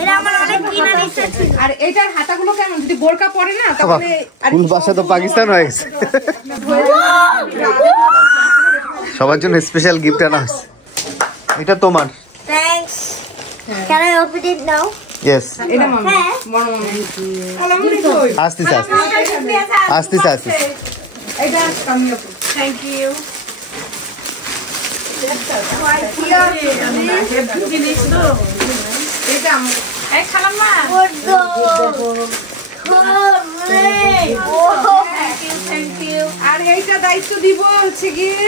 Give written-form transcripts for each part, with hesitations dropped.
এটা আমার অনেক কিনা ইচ্ছা ছিল। আর এটার হাতাগুলো কেমন, যদি বোরকা পরে না তাহলে ফুল বাসা তো পাকিস্তান হয়ে গেছে। সবার জন্য স্পেশাল গিফট আনা হয়েছে। এটা তোমার। Thanks. Can I open it now? Yes. এটা মামা বড় মামা আস্তে আস্তে এটা কামিয়া। Thank you. এটা এই খালাম্মা থ্যাংক ইউ। আর এইটা দায়িত্ব দিব হচ্ছে গিয়ে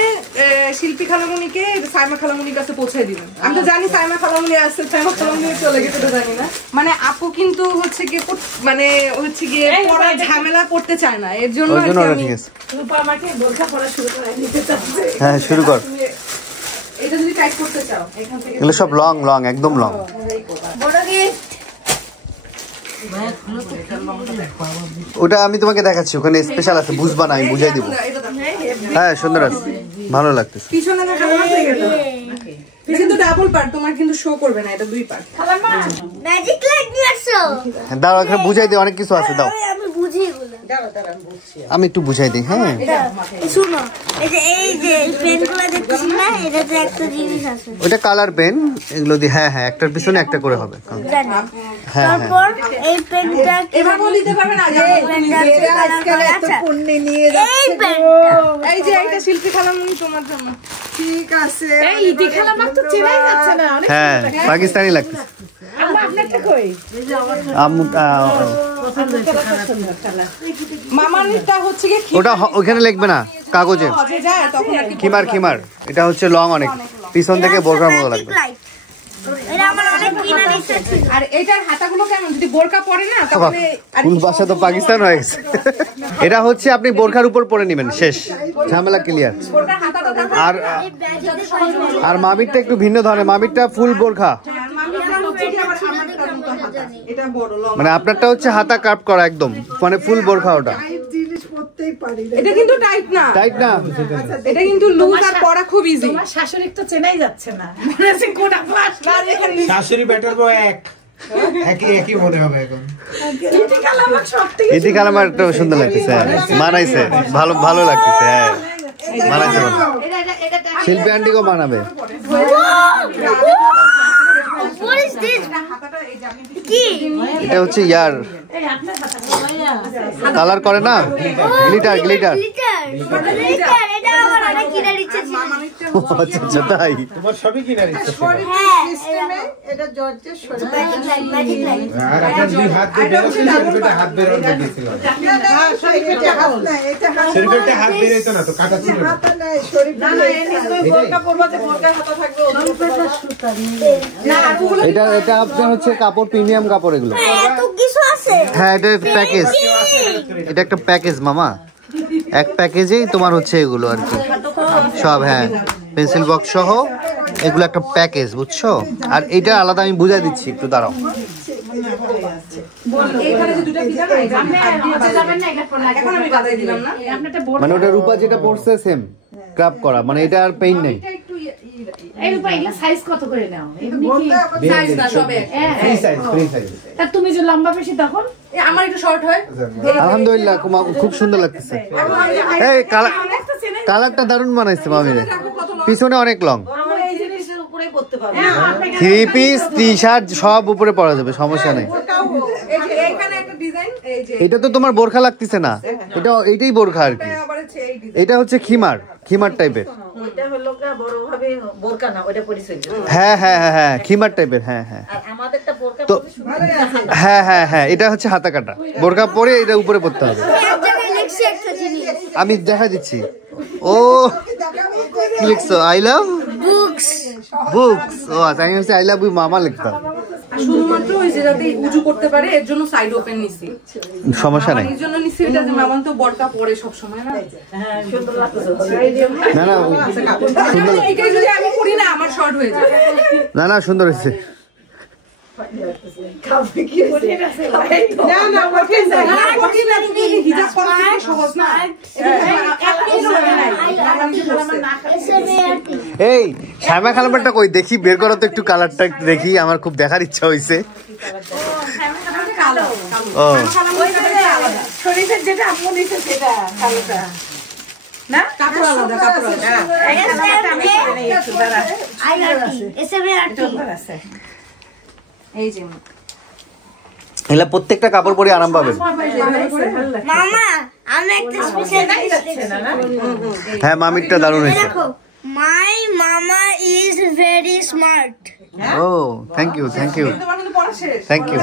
শিল্পী খালামণিকে, সাইমা খালামণির কাছে পৌঁছে দিবেন। আমি তো জানি সাইমা খালামণি আসছে, সাইমা খালামণি চলে গেছে তো জানি না। মানে আপু কিন্তু হচ্ছে গিয়ে মানে হচ্ছে গিয়ে পড়া ঝামেলা করতে চায় না, এর জন্য রূপা আমাকে বোরকা পড়া শুরু করে নিতে চাচ্ছে। হ্যাঁ শুরু কর। এটা যদি টাইপ করতে চাও এখান থেকে। এগুলো সব লং লং, একদম লং। বড় গিফট। ওটা আমি তোমাকে দেখাচ্ছি, ওখানে স্পেশাল আছে, বুঝবা না, আমি বুঝাই দিব। হ্যাঁ সুন্দর আছে, ভালো লাগতেছে। পিছনে কিন্তু ডাবল পার্ট, তোমার কিন্তু শো করবে না, এটা দুই পার্ট। ম্যাজিক লাইট নিয়ে আসো। দাও এখানে বুঝাই দিই, অনেক কিছু আছে, দাও আমি বুঝি এগুলো। আমি একটু বুঝাই দিই। হ্যাঁ শুনো, এই যে পেনগুলো দেখতেছি না, এটাতে একটা জিনিস আছে। ওটা কালার পেন, এগুলো দিয়ে হ্যাঁ হ্যাঁ একটার পিছনে একটা করে হবে। জানি। হ্যাঁ তারপর এই পেনটা এবার বলিতে পারবে না যে এই পেনটা এই যে এটা শিল্পী খালামণি তোমার জন্য। ঠিক আছে। এই ইতি খালামাক তো চেনাই যাচ্ছে না, অনেক হ্যাঁ পাকিস্তানি লাগতেছে। আম্মা আপনারটা কই? মামারটা হচ্ছে কি ওটা ওখানে লিখবে না, কাগজে হজে যায় তখন আর কি। খিমার। এটা হচ্ছে লং অনেক, পিছন থেকে বোরকার মতো লাগবে। এটা আমার অনেক কিনা ইচ্ছা ছিল। আর এটার হাতাগুলো কেমন, যদি বোরকা পরে না তাহলে ফুল বাসা তো পাকিস্তান হয়ে গেছে। এটা হচ্ছে আপনি বোরখার উপর পরে নেবেন, শেষ, ঝামেলা ক্লিয়ার। বোরকার হাতাটা দেখো। আর মামিরটা একটু ভিন্ন ধরনের, মামিরটা ফুল বোরখা, এটা বড় লং। মানে আপনারটা হচ্ছে হাতা কাপ করা একদম, মানে ফুল বোরখা। ওটা এটা কিন্তু টাইট না, এটা কিন্তু লুজ আর পরা খুব ইজি। তোমার শাশুড়ি তো চেনাই যাচ্ছে না, মনে আছে কোটা ফাস শাশুড়ি বেটার বউ একই মনে হবে এখন। ইতি খালামাক সবথেকে ইতি কালামারটা সুন্দর লাগতেছে, মানাইছে, ভালো লাগতেছে। হ্যাঁ মানাইছে ভালো। শিল্পী আন্টিকেও মানাবে। What is this? কি? এটা হচ্ছে ইয়ার কালার করে না, গ্লিটার। গ্লিটার। এটা আমার অনেক কিনার ইচ্ছা ছিল। আচ্ছা তাই, তোমার সবই কিনার ইচ্ছা ছিল। হ্যাঁ, এটা জর্জের শরীর। Magic light. আর এখন দুই হাত দিয়ে বেরোচ্ছিল, শরীরটা হাত বের হয়ে গেছিল। হ্যাঁ, শরীরটা হাত না, এটা হাত। শরীরটা হাত বের হইতো না তো, কাটা ছিল। হাত না, শরীরটা না এই নিশ্চয় বোরকা পরবা, যে বোরকার হাতা থাকবে ওটা সুতা না। এটা আপনার হচ্ছে কাপড়, প্রিমিয়াম কাপড় এগুলো। এত কিছু আছে। হ্যাঁ এটা প্যাকেজ, এটা একটা প্যাকেজ মামা, এক প্যাকেজেই তোমার হচ্ছে এগুলো আর কি সব। হ্যাঁ পেন্সিল বক্স সহ এগুলো একটা প্যাকেজ, বুঝছো? আর এইটা আলাদা আমি বুঝাই দিচ্ছি, একটু দাঁড়াও। মানে ওটা রূপা যেটা পড়ছে সেম ক্রাফ করা, মানে এটা আর পেইন নেই। এই রূপা এগুলা সাইজ কত করে নাও? এমনি কি সাইজ না সব এক। Free size. তা তুমি যে লম্বা বেশি তখন আমার একটু শর্ট হয়। আলহামদুলিল্লাহ খুব সুন্দর লাগতেছে। এই কালারটা দারুণ বানাইছে মামিরে, পিছনে অনেক long, three piece T shirt সব উপরে পরা যাবে, সমস্যা নেই। এটা তো তোমার বোরখা লাগতেছে না, এইটাই বোরখা আর কি। এটা হচ্ছে খিমার টাইপের। হ্যাঁ খিমার টাইপের। হ্যাঁ তো হ্যাঁ এটা হচ্ছে হাতা কাটা বোরখা পরে এটা উপরে পড়তে হবে। আমি দেখা দিচ্ছি। ও কি লিখছো? I love books. ও আচ্ছা, আমি হচ্ছে আই লাভ ইউ মামা লিখতাম। শুধুমাত্র ওই যে যাতে উজু করতে পারে এর জন্য সাইড ওপেন নিছি, সমস্যা নাই। এর জন্য নিছি এটা যে মামা তো বড়কা পরে সব সময় না। হ্যাঁ সুন্দর লাগতেছে। না এইটাই যদি আমি করি না আমার শর্ট হয়ে যায়। না সুন্দর হয়েছে। এই শ্যামা খালামারটা কই দেখি, বের করো তো একটু কালারটা একটু দেখি, আমার খুব দেখার ইচ্ছা হয়েছে। ও শরীফের যেটা আপু নিছে সেটা কালোটা না কাপড় আলাদা, কাপড় এই যে এগুলা প্রত্যেকটা কাপড় পরে আরাম পাবেন। মামা আমি একটা স্পেশাল হ্যাঁ মামিরটা দারুণ হয়েছে। দেখো, মাই মামা ইজ ভেরি স্মার্ট। ও থ্যাংক ইউ থ্যাংক ইউ তোমার কিন্তু পড়া শেষ। Thank you.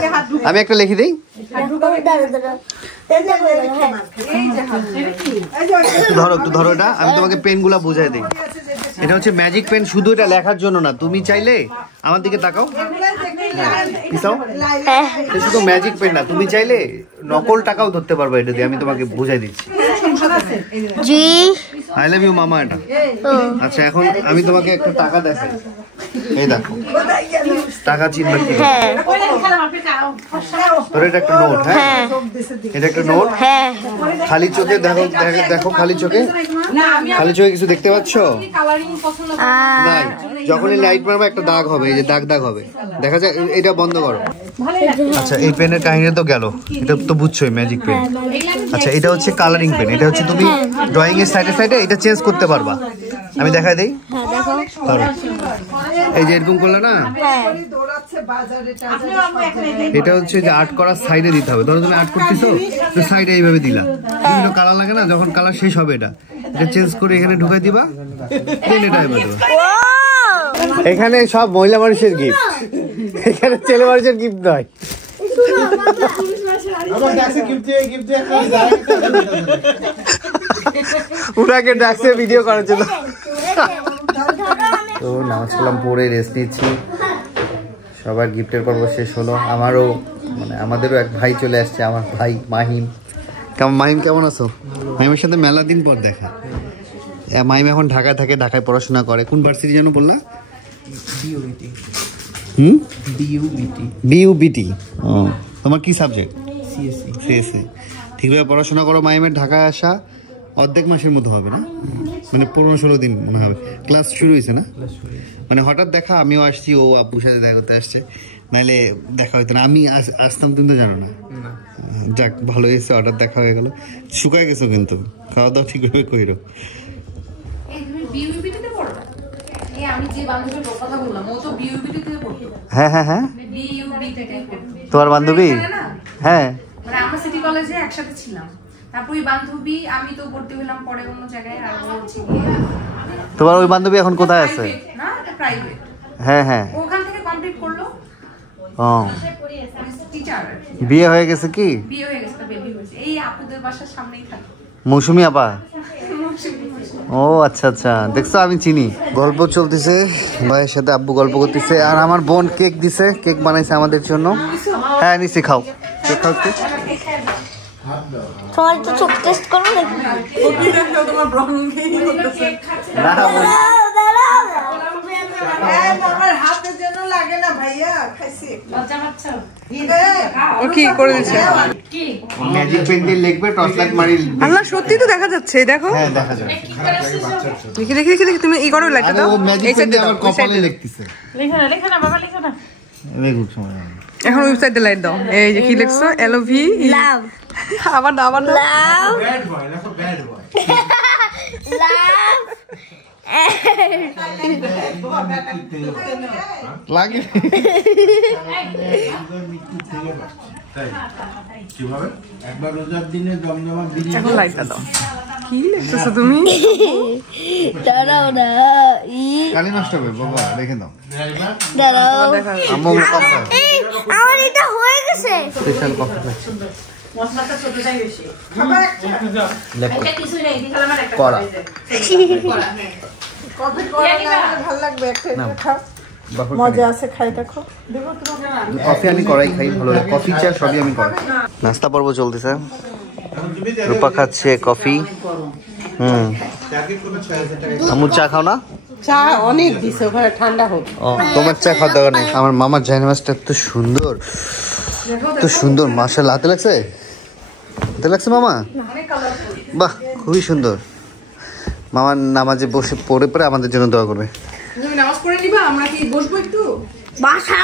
আমি একটা লিখে দিই, একটু ধরো এটা, আমি তোমাকে পেনগুলা বুঝাই দিই। এটা হচ্ছে ম্যাজিক পেন, শুধু এটা লেখার জন্য না, তুমি চাইলে আমার দিকে তাকাও, এটা শুধু ম্যাজিক পেন না, তুমি চাইলে নকল টাকাও ধরতে পারবে এটা দিয়ে, আমি তোমাকে বুঝাই দিচ্ছি। জি আই লাভ ইউ মামা এটা। আচ্ছা এখন আমি তোমাকে একটা টাকা দেখাই, এই দেখো টাকা চিনবে কি? তোর এটা একটা নোট, হ্যাঁ এটা একটা নোট, খালি চোখে দেখো দেখো খালি চোখে কিছু দেখতে পাচ্ছ? নাই, যখনই লাইট মারবে একটা দাগ হবে, এই যে দাগ হবে, দেখা যায়। এটা বন্ধ করো। আচ্ছা এই পেনের কাহিনী তো গেল, এটা তো বুঝছোই ম্যাজিক পেন। আচ্ছা এটা হচ্ছে কালারিং পেন, এটা হচ্ছে তুমি ড্রয়িং এর সাইডে এটা চেঞ্জ করতে পারবা। আমি দেখাই দিই, এই যে এরকম করলে না, এটা হচ্ছে যে আর্ট করার সাইডে দিতে হবে। ধরো তুমি আর্ট করতেছো তো সাইডে এইভাবে দিলা, বিভিন্ন কালার লাগে না, যখন কালার শেষ হবে এটা চেঞ্জ করে এখানে ঢুকাই দিবা, দেন এটা হবে। এখানে সব মহিলা মানুষের গিফট, এখানে ছেলে মানুষের গিফট নয়। উনাকে ডাকছে ভিডিও করার জন্য। তো নামাজ কালাম পড়ে রেস্ট নিচ্ছি, সবার গিফটের পর্ব শেষ হলো। আমারও মানে আমাদেরও এক ভাই চলে আসছে, আমার ভাই মাহিম। মাহিম কেমন আছো? মাহিমের সাথে মেলা দিন পর দেখা। মাহিম এখন ঢাকায় থাকে, ঢাকায় পড়াশোনা করে। কোন ভার্সিটি যেন বললা? বিইউবিটি। ও তোমার কি সাবজেক্ট? সিএসসি। ঠিকভাবে পড়াশোনা করো। মাহিমের ঢাকায় আসা অর্ধেক মাসের মতো হবে না, মানে 15-16 দিন মনে হবে। ক্লাস শুরু হয়েছে না, মানে হঠাৎ দেখা। আমিও আসছি, ও আব্বুর সাথে দেখা করতে আসছে, নাহলে দেখা হইতো না। আমি আসতাম, তুমি তো জানো না। যাক ভালো হয়েছে, হঠাৎ দেখা হয়ে গেল। শুকায় গেছো কিন্তু, খাওয়া দাওয়া ঠিকভাবে কইরো। হ্যাঁ হ্যাঁ হ্যাঁ তোমার বান্ধবী? হ্যাঁ আমরা সিটি কলেজে একসাথে ছিলাম, তারপর ওই বান্ধবী আমি তো ভর্তি হলাম পরে অন্য জায়গায়। আর হচ্ছে তোমার ওই বান্ধবী এখন কোথায় আছে? না এটা প্রাইভেট। হ্যাঁ হ্যাঁ ওখান থেকে কমপ্লিট করলো। ও টিচার। বিয়ে হয়ে গেছে কি? বিয়ে হয়ে গেছে, বেবি হয়েছে। এই আপুদের বাসার সামনেই থাকে। মৌসুমি আপা? ও আচ্ছা আচ্ছা, দেখছো আমি চিনি। গল্প চলতেছে, ভাইয়ের সাথে আব্বু গল্প করতেছে, আর আমার বোন কেক দিছে, কেক বানাইছে আমাদের জন্য। হ্যাঁ নিশ্চি, খাও কেক, খাও একটু। তোমার তো চোখ টেস্ট করো নাকি? তোমার ব্রহ্মকেই করতেছে। আমার হাতের জন্য লাগে না ভাইয়া, খাইছি। ও কি করে দিচ্ছে? ম্যাজিক পেন দিয়ে লিখবে, টর্চ লাইট মারি। আল্লাহ সত্যি তো দেখা যাচ্ছে, দেখো। হ্যাঁ দেখা যায়। দেখি দেখি দেখি, তুমি ই করো, লাইটটা দাও। ও ম্যাজিক পেন দিয়ে আমার কপালে লিখতেছে। লেখা না বাবা, লেখা না। দেখুন সময় এখন ওয়েবসাইটে লাইট দাও। এই যে কি লিখছো? LOV লাভ আবার দাও, আবার দাও। লাভ ব্যাড বয়, দেখো ব্যাড বয়। লাভ লাগে। কিভাবে? একবার রোজার দিনে জমজমা বিরিয়ানি। এখন লাইটটা দাও। কি লিখতেছো তুমি? দাঁড়াও না, কালি নষ্ট হবে বাবা, রেখে দাও। দাঁড়াও। আম্মু কফি খায়, এই আমার এটা হয়ে গেছে। স্পেশাল কফি খাচ্ছে। মশলাটা ছোটটাই বেশি। লেখো কিছুই নেই, দিখালাম আর একটা করা। কফি করা ভালো লাগবে, একটা খাও, মজা আছে, খাই দেখো। দেবো তোমাকে? কফি আমি করাই খাই, ভালো লাগে। কফি চা সবই আমি করাই। নাস্তা পর্ব চলতেছে, রূপা খাচ্ছে কফি। আম্মু চা খাও না? চা অনেক দিছে, ওখানে ঠান্ডা হোক। ও তোমার চা খাওয়া দরকার নেই। আমার মামার জায়নামাজটা এত সুন্দর, এত সুন্দর, মাশাআল্লাহ। হাতে লাগছে? হাতে লাগছে মামা? বাহ খুবই সুন্দর। মামার নামাজে বসে পড়ে আমাদের জন্য দোয়া করবে। তুমি নামাজ পড়ে নিবা, আমরা কি বসবো একটু? বাসা